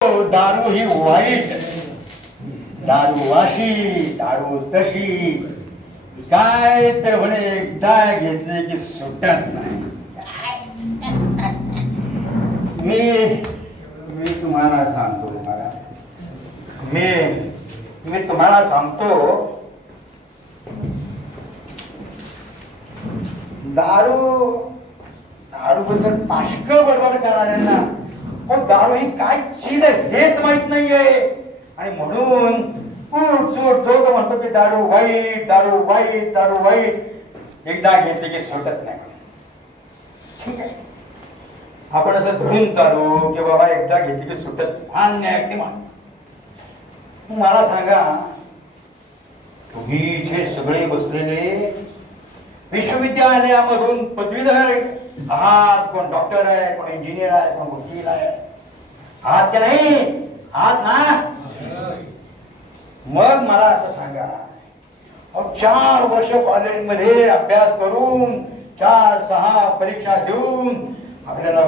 दारू ही वाईट, दारू वाशी, दारू तशी, काय तर म्हणे एकदा घेतले की सुटत नाही. मी तुम्हाला सांगतो, मी तुम्हाला सांगतो, दारू बद्दल पाष्कळ बडबड करणाऱ्यांना पण दारू ही काय चीज आहे हेच माहित नाहीये. आणि म्हणून उठसूट जो तो म्हणतो की दारू वाईट, दारू वाईट, दारू वाईट, एकदा घेतले की सुटत नाही. ठीक आहे, आपण असं धरून चालू की बाबा एकदा घेतली की सुटत, मान्य आहे, अगदी मान्य. मला सांगा, तुम्ही इथे सगळे बसलेले विश्वविद्यालयामधून पदवीधर आहात, कोण डॉक्टर आहे, कोण इंजिनियर आहे, कोण वकील आहे, आहात का नाही? आहात ना? मग मला असं सांगा, 4 वर्ष कॉलेजमध्ये अभ्यास करून 4-6 परीक्षा देऊन आपल्याला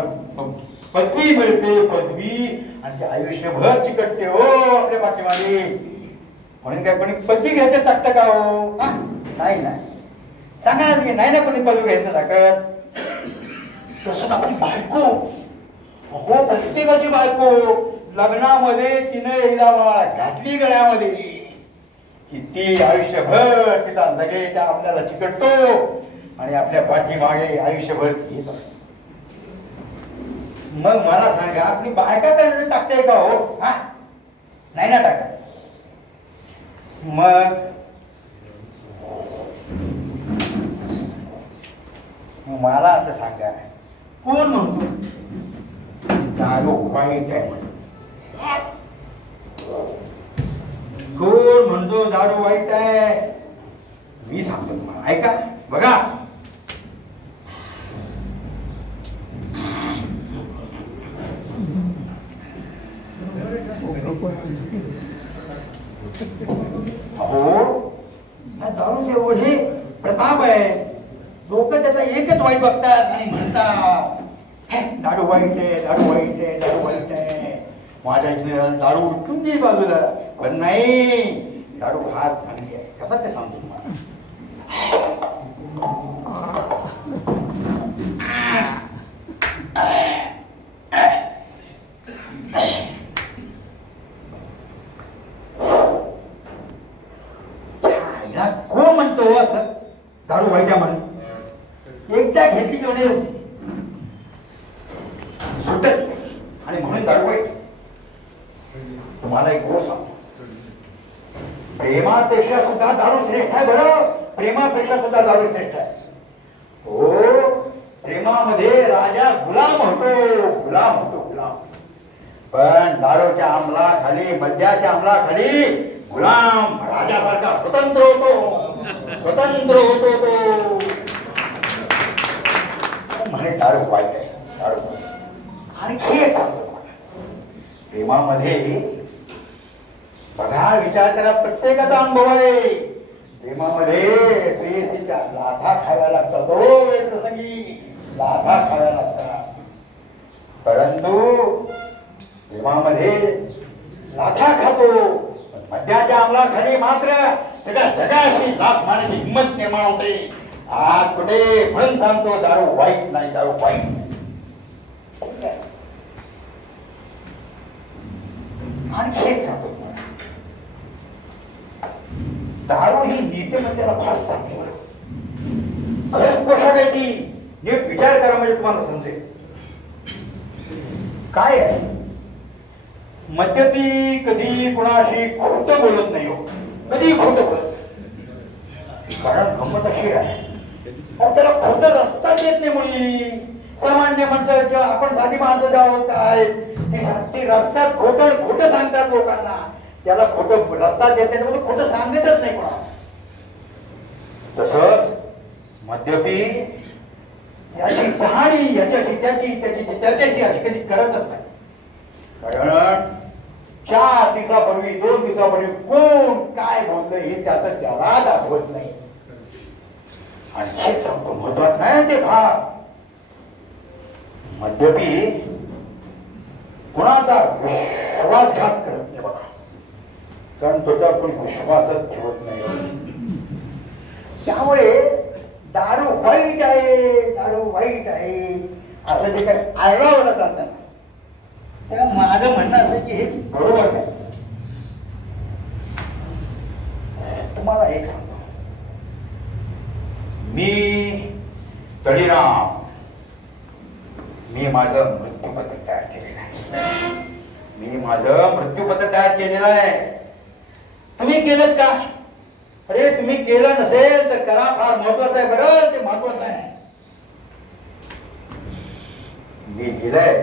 पदवी मिळते, पदवी, आणि ते आयुष्यभर चिकटते हो आपल्या पाठीमागे. म्हणून काय कोणी पदवी घ्यायचं टाकतं का हो? नाही नाही, सांगा ना तुम्ही, नाही ना कोणी पदवी घ्यायचं टाकत. तसंच आपली बायको, हो प्रत्येकाची बायको लग्नामध्ये तिने एकदा घातली गळ्यामध्ये की ती आयुष्यभर तिचा लगेच आपल्याला चिकटतो आणि आपल्या पाठीमागे आयुष्यभर येत असतो. मग मला सांगा, आपली बायका करण्याचं टाकते का हो? नाही ना टाकत. मग मला असं सांगा, कोण म्हणतो दारू वाईट आहे म्हणून? कोण म्हणतो दारू वाईट आहे? मी सांगतो तुम्हाला, ऐका, बघा. हो, दारूचे एवढे प्रताप आहे, लोक त्याचा एकच वाईट बघतात आणि म्हणतात दारू वाईट आहे, दारू वाईट आहे, दारू वाईट आहे. माझ्या इथे दारू उठून दे बाजूला, पण नाही, दारू फार चांगली आहे. कसं ते सांगतो तुम्हाला. कोण म्हणतो असं दारू वाईट आहे म्हणून? एकदा घेतली की म्हणे सुटत नाही आणि म्हणून दारू वाईट. तुम्हाला एक गोष्ट सांगतो, प्रेमापेक्षा सुद्धा दारू श्रेष्ठ आहे. बरं, प्रेमापेक्षा सुद्धा दारू श्रेष्ठ आहे. हो, प्रेमामध्ये राजा गुलाम होतो, गुलाम. पण दारूच्या अंमलाखाली, मद्याच्या अंमलाखाली गुलाम राजासारखा स्वतंत्र होतो तो. म्हणे दारू वाईट आहे, दारू. आणि हे सांगतो प्रेमामध्ये, बघा, विचार करा, प्रत्येकाचा अनुभव आहे. प्रेमामध्ये प्रेयसीच्या लाथा खाव्या लागतात, हो प्रसंगी लाथा खाव्या लागतात. परंतु प्रेमामध्ये लाथा खातो, मद्याच्या अंमलाखाली मात्र सगळ्या जगाशी लाथ मारण्याची हिंमत निर्माण होते. आज कुठे, म्हणून सांगतो दारू वाईट नाही, दारू वाईट. आणखी एक सांगतो तुम्हाला, दारू ही नीतिमत्तेला फार चांगली बरं. खरंच पोषक आहे ती. नीट विचार करा म्हणजे तुम्हाला समजेल. काय आहे, मद्यपी कधी कुणाशी खोटं बोलत नाही हो, कधी खोटं बोलत नाही. कारण गंमत अशी आहे, त्याला खोटं रस्ता देत नाही. मुली सामान्य माणसं किंवा आपण साधी माणसं ज्या आहेत ती रस्त्यात खोटं सांगतात लोकांना. त्याला खोटं रस्ता देत नाही, खोटं सांगतच नाही कोणा. तसंच मद्यपी याची कहाणी याच्याशी त्याच्याशी अशी कधी करतच नाही. कारण 4 दिवसापूर्वी 2 दिवसापूर्वी कोण काय बोललं हे त्यालाच आठवत नाही. आणि हेच सांगतो महत्वाचं आहे ते भाग. मद्यपी कुणाचा विश्वासघात करत नाही बघा, कारण त्याच्यावर कोणी विश्वासच ठेवत नाही. त्यामुळे दारू वाईट आहे, दारू वाईट आहे असं जे काही आरडाओरडा जातं, तेव्हा माझं म्हणणं असं की हे बरोबर नाही. तुम्हाला एक सांगतो, मी तळीराम, मी माझं मृत्यूपत्र तयार केलेलं आहे. मी माझं मृत्यूपत्र तयार केलेलं आहे. तुम्ही केलं का? अरे तुम्ही केलं नसेल तर करा, फार महत्वाचं आहे. बरं, ते महत्वाचं आहे. मी लिहिलंय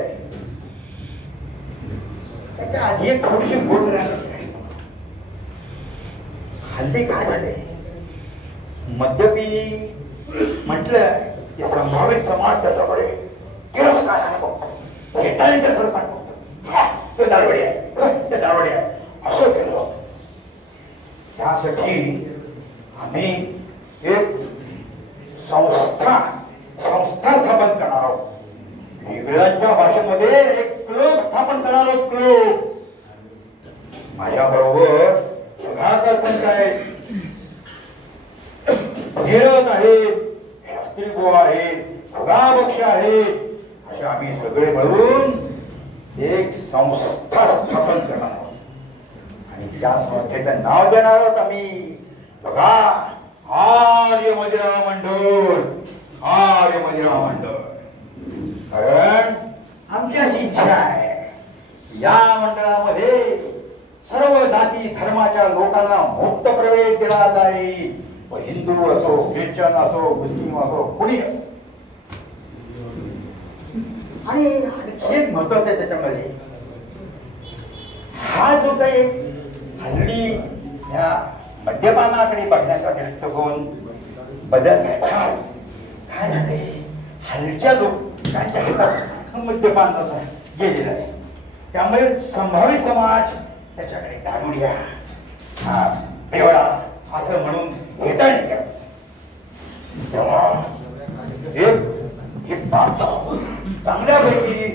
त्याच्या आधी एक थोडीशी गोड राहायची. हल्ली काय झाले, मद्यपी म्हटलं की संभावित समाज त्याच्याकडे तिरस्काराने बघतो, हेटाळीच्या स्वरूपात बघतो. ते दारवडी आहे, ते दारवडी आहे असं केलं. त्यासाठी आम्ही एक संस्था स्थापन करणार आहोत. इंग्रजांच्या भाषेमध्ये एक क्लब स्थापन करणार आहोत. क्लब माझ्या बरोबर सुधाकर पंच आहेत, भगीरथ आहेत, शास्त्री बुवा आहेत, भगाबक्ष आहेत, असे आम्ही सगळे मिळून एक संस्था स्थापन करणार आहोत. आणि त्या संस्थेचं नाव देणार आहोत आम्ही, बघा, आर्य मदिरा मंडळ. आर्य मदिरा मंडळ. कारण आमची अशी इच्छा आहे, या मंडळामध्ये सर्व जाती धर्माच्या लोकांना मुक्त प्रवेश दिला जाईल. हिंदू असो, ख्रिश्चन असो, मुस्लिम असो, कुणी असो. आणि आणखी एक महत्वाचं आहे त्याच्यामध्ये, हा जो काही हल्ली या मद्यपानाकडे बघण्याचा दृष्टिकोन बदललाय. काय झाले, हलक्या लोकांच्या हातात मद्यपान गेलेलं आहे. त्यामुळे संभावित समाज त्याच्याकडे दारुड्या, बेवडा असं म्हणून हेटाळणी करतो. प्राप्त चांगल्यापैकी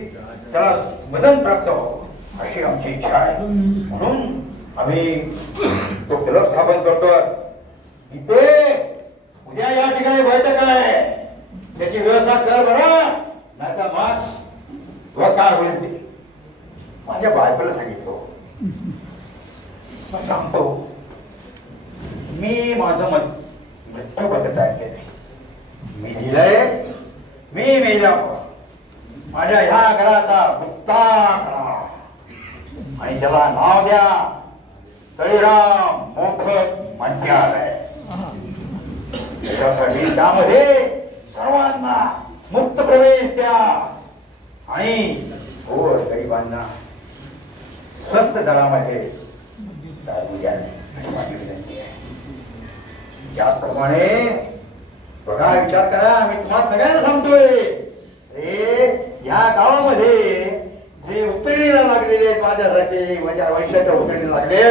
त्याला मदन प्राप्त व्हावं अशी आमची इच्छा आहे. म्हणून आम्ही तो क्लब स्थापन करतोय. इथे उद्या या ठिकाणी बैठक आहे, त्याची व्यवस्था कर बरं, नाहीतर मग काय होईल ते माझ्या बायकोला सांगितलं. सांगतो, मी माझं मृत्यूपत्र तयार केलंय. मी लिहिलंय, मी मेल्यावर माझ्या ह्या घराचा गुप्ता करा आणि त्याला नाव द्या तळीराम मोफत मंत्रालय. त्याच्यासाठी त्यामध्ये सर्वांना मुक्त प्रवेश द्या आणि गरिबांना स्वस्त दरामध्ये दारू द्या अशी माझी विनंती आहे. त्याचप्रमाणे बघा, विचार करा, मी तुम्हाला सगळ्यांना सांगतोय, या गावामध्ये जे उतरणीला लागलेले आहेत, माझ्यासाठी माझ्या आयुष्याच्या उतरणीला लागले,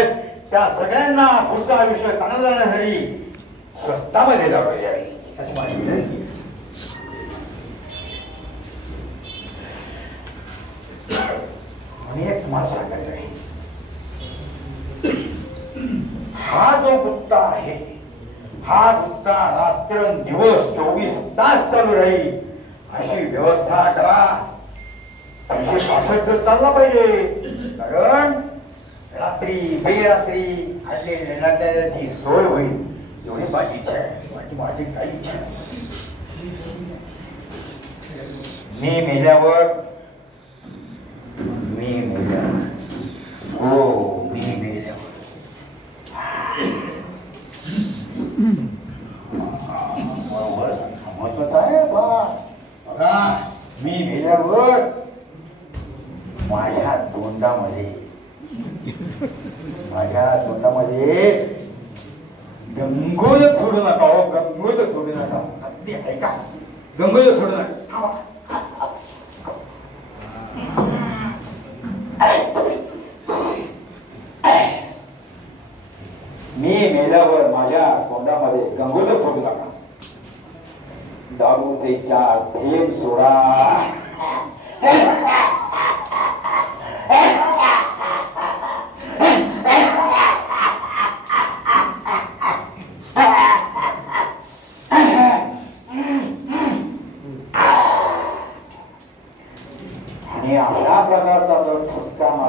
त्या सगळ्यांना पुढचं आयुष्य चांगलं जाण्यासाठी स्वस्तामध्ये दारू द्यावी अशी माझी विनंती आहे. आणि एक तुम्हाला सांगायचं आहे, हा जो गुप्ता आहे, हा गुप्ता रात्रंदिवस 24 तास चालू राहील अशी व्यवस्था करा. 365 चालला पाहिजे. कारण रात्री बेरात्री आडले येण्याची सोय होईल एवढी माझी इच्छा आहे. माझी काही इच्छा नाही. मी मेल्यावर हो, मी मेल्यावर महत्वाचं आहे बघा, मी मेल्यावर माझ्या तोंडामध्ये गंगोलक सोडू नका. हो, गंगोलक सोडू नका. अगदी ऐका, गंगोलक सोडू नका. मी मेल्यावर माझ्या तोंडामध्ये गंगोलक सोडू नका. दारूचे 4 थेंब सोडा.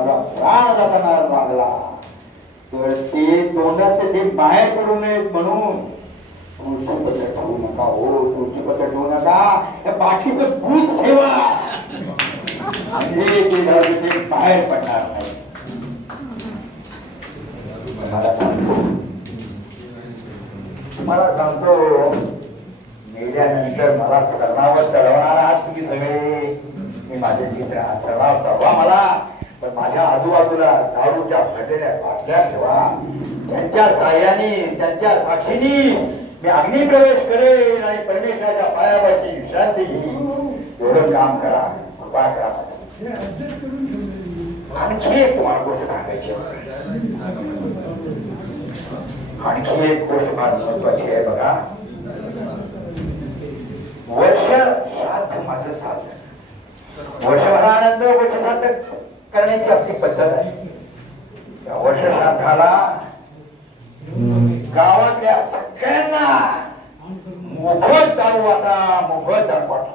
माझा प्राण जाताना लागला तर ते तोंडात ते बाहेर पडू नयेत म्हणून तुळशीपत्र ठेवू नका हो, तुळशीपत्र ठेवू नका, बाकीचं बूच ठेवा म्हणजे ते बाहेर पडणार नाही. मला सांगतो मेल्यानंतर मला सरणावर चढवणार आहात तुम्ही सगळे, मी माझे मित्र सरणावर चढवा मला, पण माझ्या आजूबाजूला दारूच्या भरलेल्या बाटल्या ठेवा, त्यांच्या साह्याने त्यांच्या साक्षीनी मी अग्निप्रवेश करेन आणि परमेश्वराच्या पायापाशी विश्रांती घेईन. एवढं काम करा, कृपा करा. आणखी एक तुम्हाला गोष्ट सांगायची, आणखी एक गोष्ट फार महत्वाची आहे बघा. वर्ष श्राद्ध माझं साधन, वर्षभरानंतर वर्ष श्राद्ध करण्याची आपली पद्धत आहे. या वर्ष श्राद्धाला गावातल्या सगळ्यांना मोफत दारू वाटा, मोफत दारू वाटा.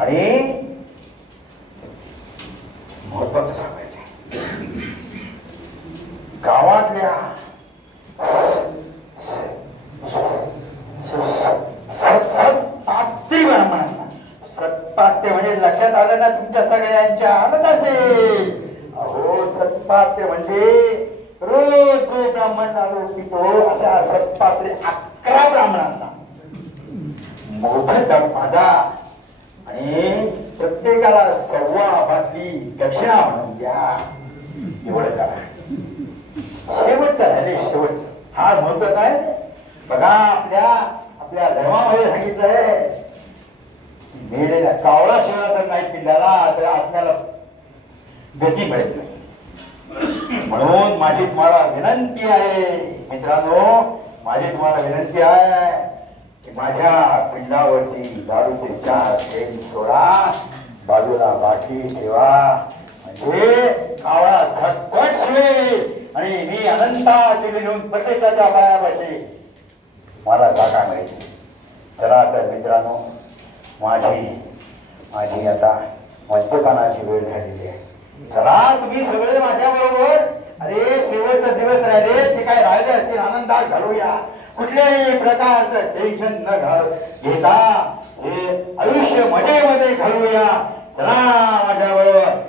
आणि महत्वाचं सांगायचं, गावातल्या सत्पात्री ब्राह्मणांना, सत्पात्र म्हणजे लक्षात आलं ना तुमच्या सगळ्यांच्या आनंद असेल. अहो सत्पात्र म्हणजे रोज जो ब्राह्मण दारू पितो अशा सत्पात्रे 11 ब्राह्मणांना मोफत दारू पाजा आणि प्रत्येकाला 1.25 बाटली दक्षिणा म्हणून द्या. एवढं करा. शेवटचं राहिले, शेवटचं हा महत्वाचा आहे बघा. आपल्या धर्मामध्ये सांगितलंय मेलेल्या कावळा शिवाय जर नाही पिंडाला तर आपल्याला गती मिळत नाही. म्हणून माझी तुम्हाला विनंती आहे मित्रांनो, माझी तुम्हाला विनंती आहे की माझ्या पिंडावरती दारूचे 4 थेंब सोडा, बाजूला बाटली ठेवा, म्हणजे कावळा झटपट शिवेल आणि मी अनंता दिली नेऊन प्रत्येकाच्या पायापाशी मला जागा मिळते. चला तर मित्रांनो, माझी आता मद्यपानाची वेळ झालेली आहे. चला तुम्ही सगळे माझ्या बरोबर, अरे शेवटचे दिवस राहिले ते काय राहिले असतील आनंदात घालूया, कुठल्याही प्रकारचं टेन्शन न घेता हे आयुष्य मजेमध्ये घालूया. चला माझ्या बरोबर.